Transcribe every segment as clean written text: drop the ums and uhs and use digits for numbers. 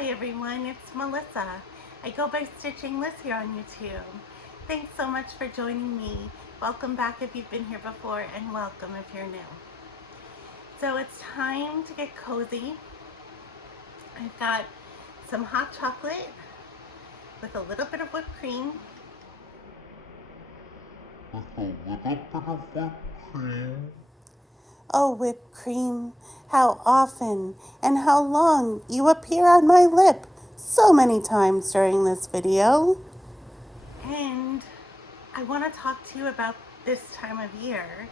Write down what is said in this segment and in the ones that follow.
Hi everyone, it's Melissa. I go by Stitching Liz here on YouTube. Thanks so much for joining me. Welcome back if you've been here before, and welcome if you're new. So it's time to get cozy. I've got some hot chocolate with a little bit of whipped cream. Oh, whipped cream, how often and how long you appear on my lip so many times during this video. And I want to talk to you about this time of year.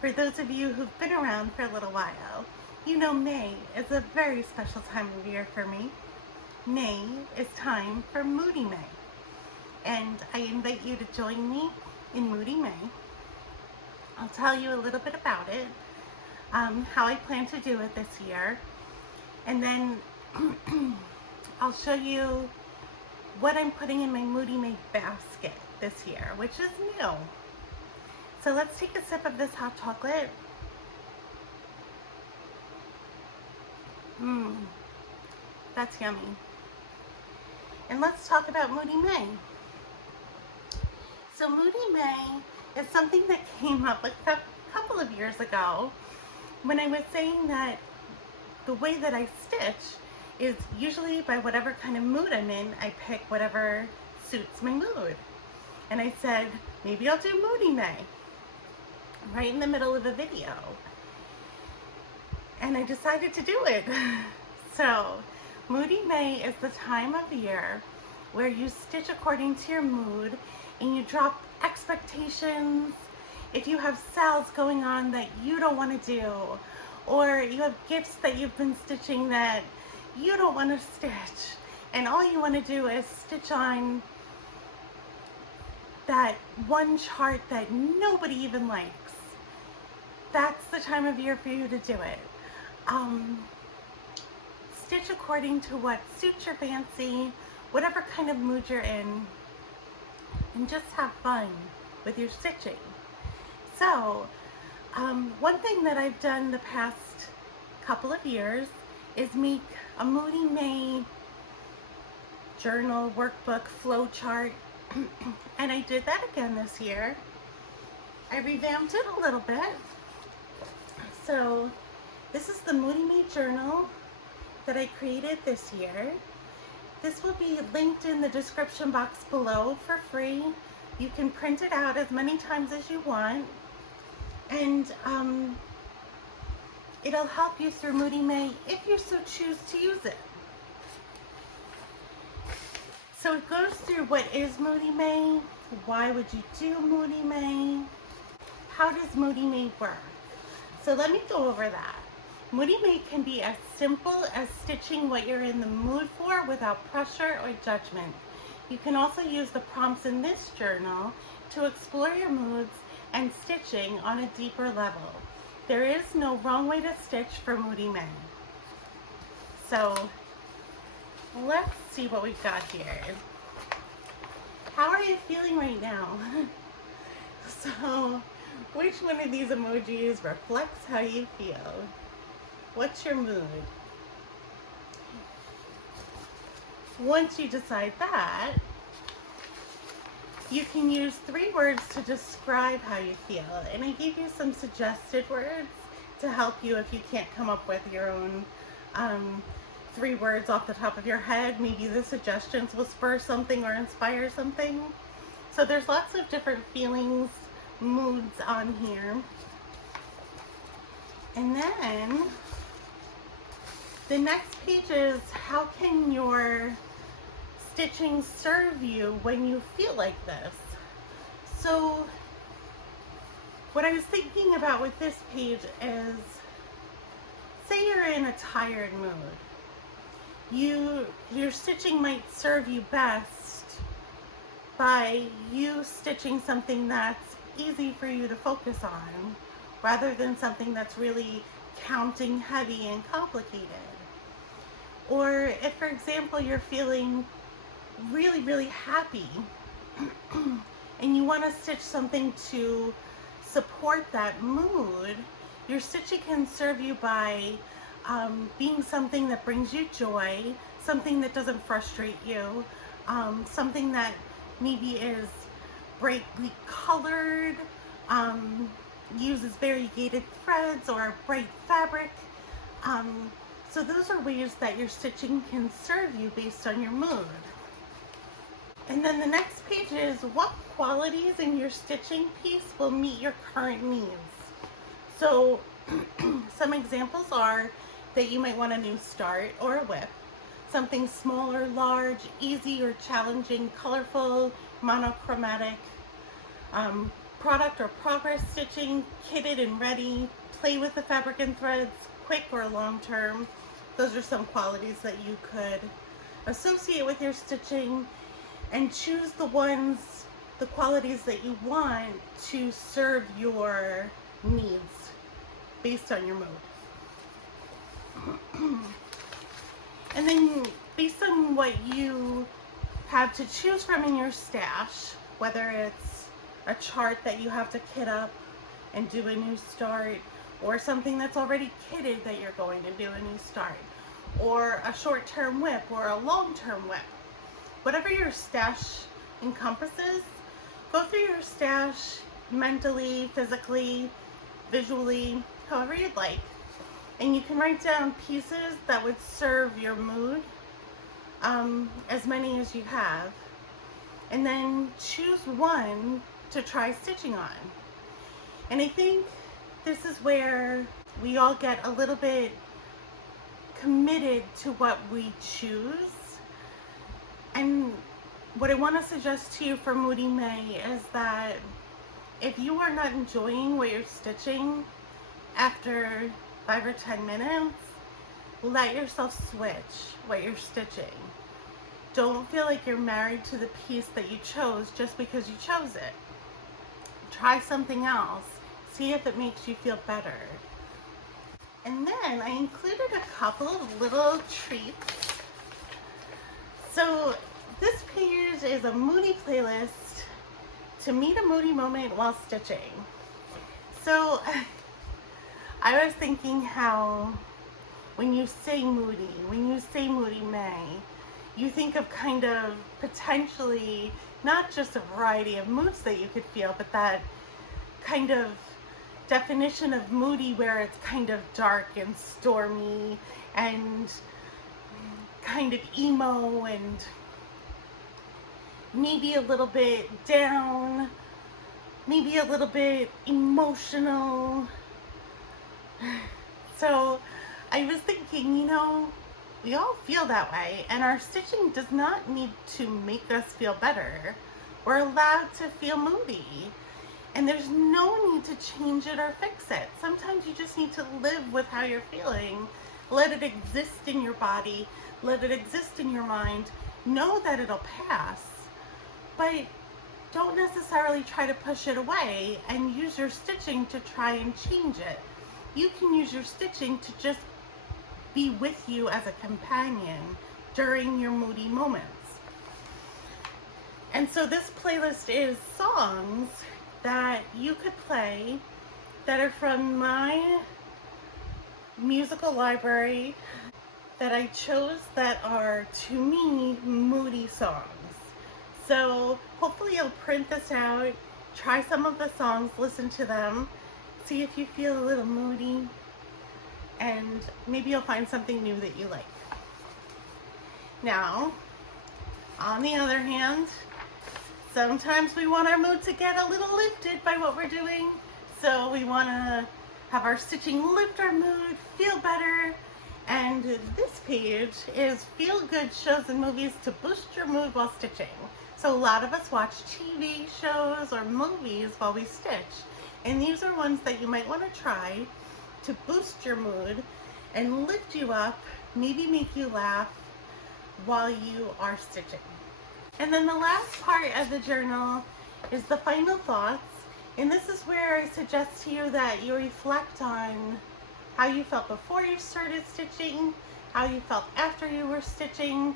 For those of you who've been around for a little while, you know May is a very special time of year for me. May is time for Moody May. And I invite you to join me in Moody May. I'll tell you a little bit about it, how I plan to do it this year, and then I'll show you what I'm putting in my Moody May basket this year, which is new. So let's take a sip of this hot chocolate. That's yummy. And let's talk about Moody May. So Moody May is something that came up a couple of years ago when I was saying that the way that I stitch is usually by whatever kind of mood I'm in, I pick whatever suits my mood. And I said, maybe I'll do Moody May right in the middle of a video. And I decided to do it. So Moody May is the time of year where you stitch according to your mood and you drop expectations. If you have sales going on that you don't want to do, or you have gifts that you've been stitching that you don't want to stitch, and all you want to do is stitch on that one chart that nobody even likes, that's the time of year for you to do it. Stitch according to what suits your fancy, whatever kind of mood you're in, and just have fun with your stitching. So, one thing that I've done the past couple of years is make a Moody May journal, workbook, flow chart, and I did that again this year. I revamped it a little bit. So, this is the Moody May Journal that I created this year. This will be linked in the description box below for free. You can print it out as many times as you want, and it'll help you through Moody May if you so choose to use it. So it goes through what is Moody May, why would you do Moody May, how does Moody May work. So let me go over that. Moody May can be as simple as stitching what you're in the mood for without pressure or judgment. You can also use the prompts in this journal to explore your moods and stitching on a deeper level. There is no wrong way to stitch for Moody May. So let's see what we've got here. How are you feeling right now? So which one of these emojis reflects how you feel? What's your mood? Once you decide that, you can use 3 words to describe how you feel. And I gave you some suggested words to help you if you can't come up with your own 3 words off the top of your head. Maybe the suggestions will spur something or inspire something. So there's lots of different feelings, moods on here. And then the next page is how can your stitching serve you when you feel like this? So what I was thinking about with this page is, say you're in a tired mood. Your stitching might serve you best by you stitching something that's easy for you to focus on rather than something that's really counting heavy and complicated. Or if, for example, you're feeling really, really happy and you want to stitch something to support that mood, your stitching can serve you by being something that brings you joy, something that doesn't frustrate you, something that maybe is brightly colored, uses variegated threads or bright fabric. So those are ways that your stitching can serve you based on your mood. And then the next page is what qualities in your stitching piece will meet your current needs. So some examples are that you might want a new start or a whip, something small or large, easy or challenging, colorful, monochromatic, product or progress stitching, kitted and ready, play with the fabric and threads, quick or long term. Those are some qualities that you could associate with your stitching, and choose the qualities that you want to serve your needs based on your mood. And then based on what you have to choose from in your stash, whether it's a chart that you have to kit up and do a new start, or something that's already kitted that you're going to do a new start, or a short-term whip or a long-term whip. Whatever your stash encompasses, go through your stash mentally, physically, visually, however you'd like. And you can write down pieces that would serve your mood, as many as you have. And then choose one to try stitching on. And I think this is where we all get a little bit committed to what we choose. And what I want to suggest to you for Moody May is that if you are not enjoying what you're stitching after 5 or 10 minutes, let yourself switch what you're stitching. Don't feel like you're married to the piece that you chose just because you chose it. Try something else. See if it makes you feel better. And then I included a couple of little treats. So this page is a Moody playlist to meet a Moody moment while stitching. So I was thinking how when you say Moody, when you say Moody May, you think of kind of potentially not just a variety of moods that you could feel, but that kind of definition of moody where it's kind of dark and stormy and kind of emo and maybe a little bit down, maybe a little bit emotional. So I was thinking, you know, we all feel that way, and our stitching does not need to make us feel better. We're allowed to feel moody, and there's no need to change it or fix it. Sometimes you just need to live with how you're feeling. Let it exist in your body, let it exist in your mind. Know that it'll pass, but don't necessarily try to push it away and use your stitching to try and change it. You can use your stitching to just be with you as a companion during your moody moments. And so this playlist is songs that you could play that are from my musical library that I chose that are, to me, moody songs. So hopefully you'll print this out, try some of the songs, listen to them, see if you feel a little moody, and maybe you'll find something new that you like. Now, on the other hand, sometimes we want our mood to get a little lifted by what we're doing. So we want to have our stitching lift our mood, feel better. And this page is feel-good shows and movies to boost your mood while stitching. So a lot of us watch TV shows or movies while we stitch. And these are ones that you might want to try to boost your mood and lift you up, maybe make you laugh while you are stitching. And then the last part of the journal is the final thoughts. And this is where I suggest to you that you reflect on how you felt before you started stitching, how you felt after you were stitching,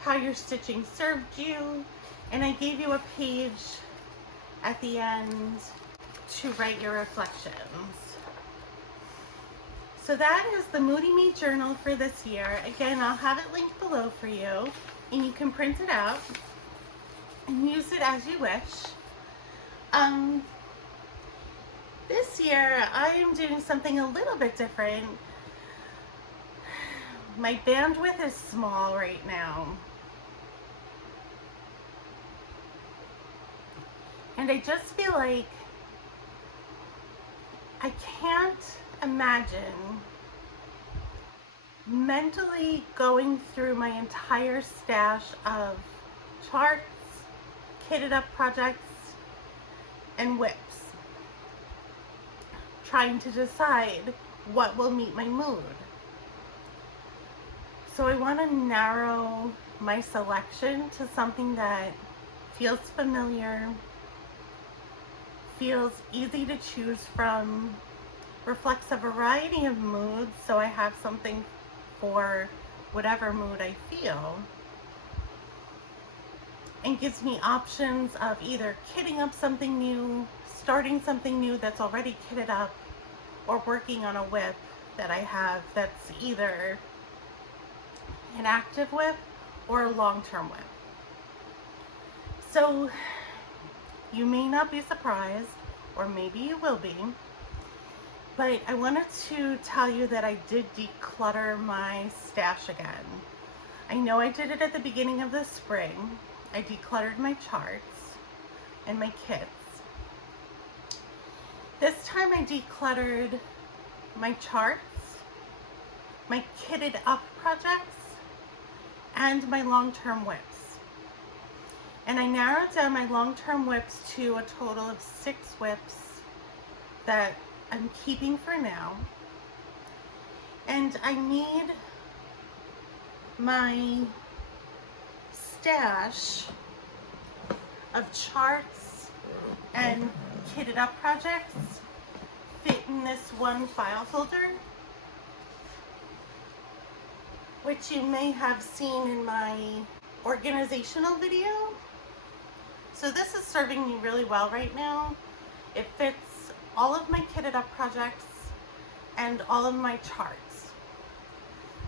how your stitching served you. And I gave you a page at the end to write your reflections. So that is the Moody May Journal for this year. Again, I'll have it linked below for you, and you can print it out and use it as you wish. This year I am doing something a little bit different. My bandwidth is small right now, and I just feel like I can't imagine mentally going through my entire stash of charts, kitted up projects, and whips, trying to decide what will meet my mood. So I want to narrow my selection to something that feels familiar, feels easy to choose from, reflects a variety of moods, so I have something for whatever mood I feel, and gives me options of either kitting up something new, starting something new that's already kitted up, or working on a whip that I have that's either an active whip or a long-term whip. So you may not be surprised, or maybe you will be, but I wanted to tell you that I did declutter my stash again. I know I did it at the beginning of the spring. I decluttered my charts and my kits. This time I decluttered my charts, my kitted up projects, and my long-term whips. And I narrowed down my long-term whips to a total of 6 whips that I'm keeping for now. And I need my stash of charts and kitted up projects fit in this one file folder, which you may have seen in my organizational video. So this is serving me really well right now. It fits all of my kitted up projects and all of my charts.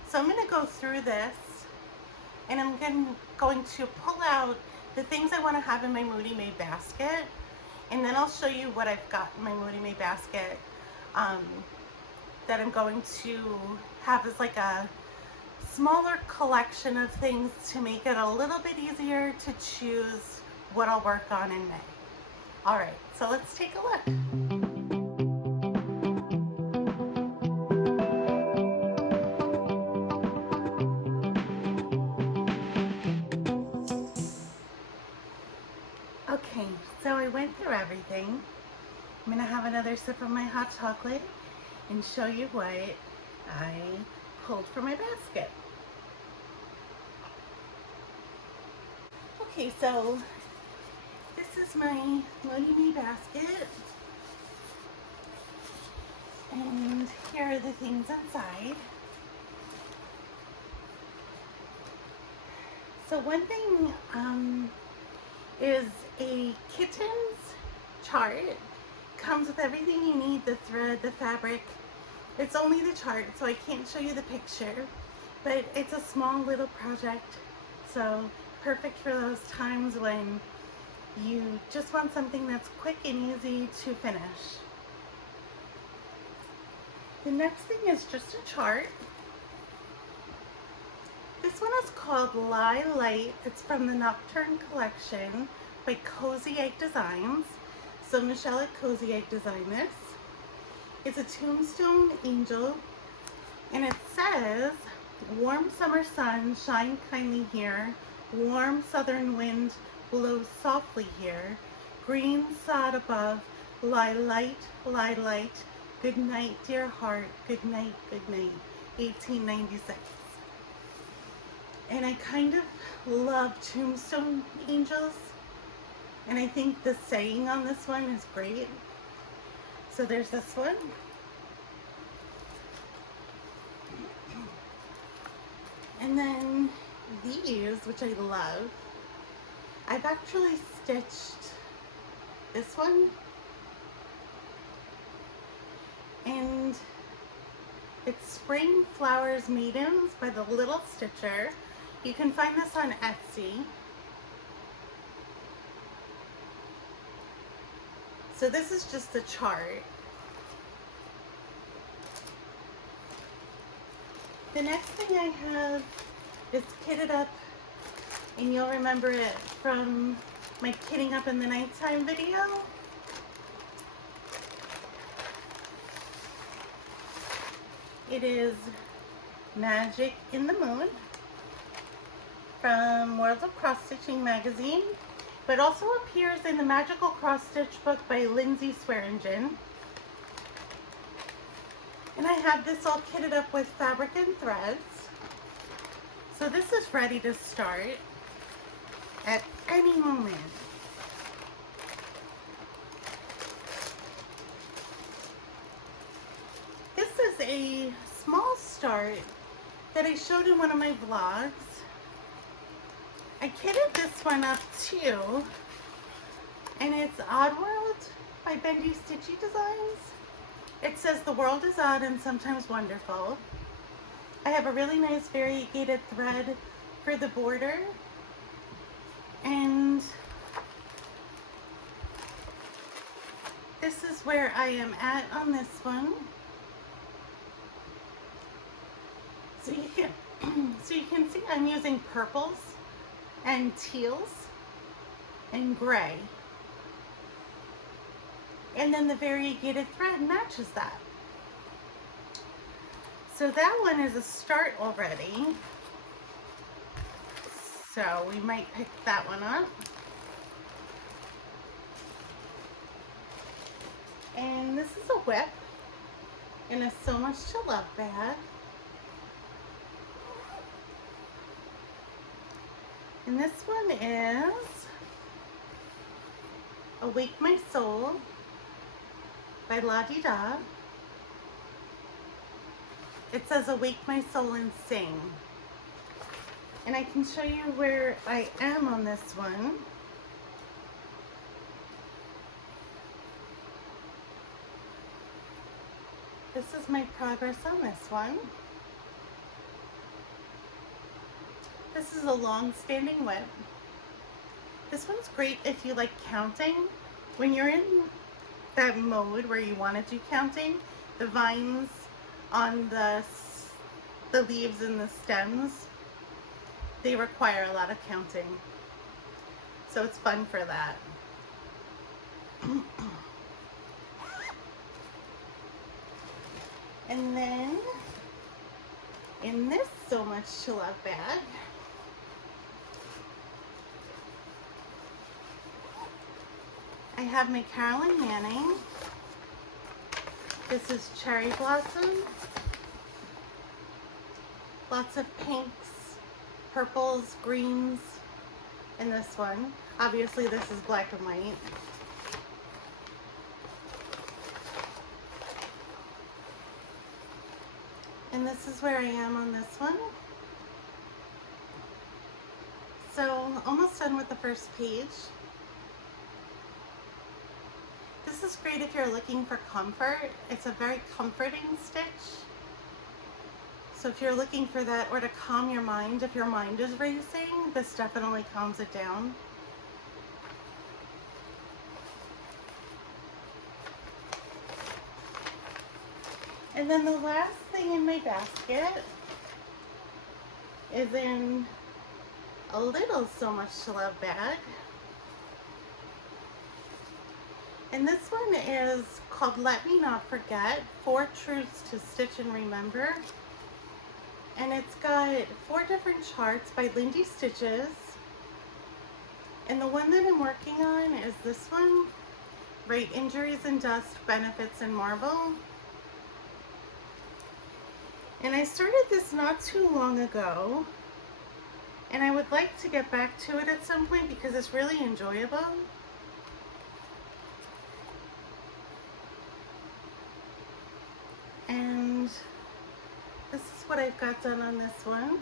So I'm going to go through this, and I'm going to pull out the things I want to have in my Moody May basket, and then I'll show you what I've got in my Moody May basket that I'm going to have as like a smaller collection of things to make it a little bit easier to choose what I'll work on in May. All right, so let's take a look. Okay, so I went through everything. I'm gonna have another sip of my hot chocolate and show you what I pulled from my basket. Okay, so this is my Moody May basket, and here are the things inside. So one thing is a kitten's chart. Comes with everything you need, the thread, the fabric. It's only the chart, so I can't show you the picture, but it's a small little project, so perfect for those times when you just want something that's quick and easy to finish. The next thing is just a chart. This one is called Lie Light. It's from the Nocturne collection by Cozy Egg Designs. So Michelle at Cozy Egg designed this. It's a tombstone angel, and it says, warm summer sun, shine kindly here. Warm southern wind blows softly here. Green sod above, lie light, lie light. Good night, dear heart, good night, good night. 1896. And I kind of love tombstone angels, and I think the saying on this one is great. So there's this one. And then these, which I love. I've actually stitched this one. And It's Spring Flowers Maidens by the Little Stitcher. You can find this on Etsy. So this is just the chart. The next thing I have is kitted up, and you'll remember it from my kitting up in the nighttime video. It is Magic in the Moon from Worlds of Cross Stitching magazine, but also appears in the Magical Cross Stitch book by Lindsay Swearingen. And I have this all kitted up with fabric and threads. So this is ready to start at any moment. This is a small start that I showed in one of my vlogs. I kitted this one up too, and it's Oddworld by Bendy Stitchy Designs. It says the world is odd and sometimes wonderful. I have a really nice variegated thread for the border, and this is where I am at on this one. So you can see I'm using purples and teals and gray. And then the variegated thread matches that. So that one is a start already. So we might pick that one up. And this is a whip in a So Much to Love bag. And this one is Awake My Soul by La Di Da. It says Awake My Soul and Sing. And I can show you where I am on this one. This is my progress on this one. This is a long-standing whip. This one's great if you like counting. When you're in that mode where you want to do counting, the vines on the leaves and the stems, they require a lot of counting. So it's fun for that. And then in this So Much to Love bag, I have my Carolyn Manning. This is Cherry Blossom. Lots of pinks, purples, greens in this one. Obviously this is black and white. And this is where I am on this one. So almost done with the first page. This is great if you're looking for comfort. It's a very comforting stitch. So if you're looking for that, or to calm your mind, if your mind is racing, this definitely calms it down. And then the last thing in my basket is in a little So Much to Love bag. And this one is called Let Me Not Forget, 4 Truths to Stitch and Remember. And it's got 4 different charts by Lindy Stitches. And the one that I'm working on is this one, Rate Injuries and Dust, Benefits and Marble. And I started this not too long ago. And I would like to get back to it at some point because it's really enjoyable. And this is what I've got done on this one.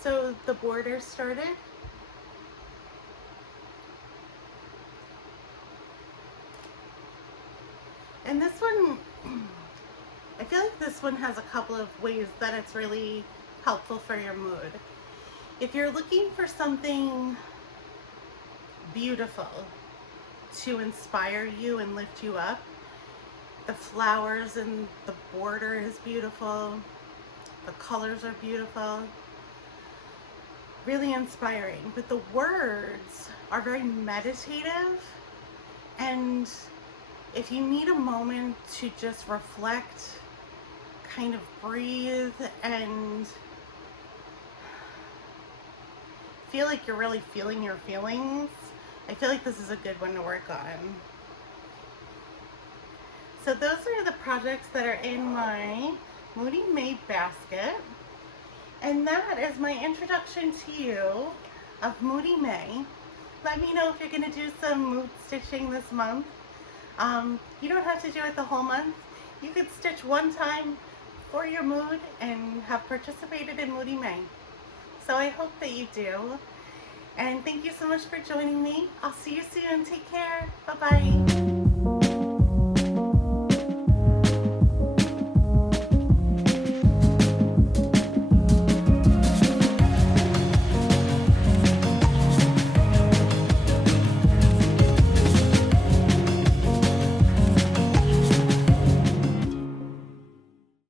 So the border started. And this one, I feel like this one has a couple of ways that it's really helpful for your mood. If you're looking for something beautiful to inspire you and lift you up, the flowers and the border is beautiful, the colors are beautiful, really inspiring, but the words are very meditative. And if you need a moment to just reflect, kind of breathe, and feel like you're really feeling your feelings, I feel like this is a good one to work on. So those are the projects that are in my Moody May basket. And that is my introduction to you of Moody May. Let me know if you're going to do some mood stitching this month. You don't have to do it the whole month. You could stitch one time for your mood and have participated in Moody May. So I hope that you do. And thank you so much for joining me. I'll see you soon. Take care. Bye-bye.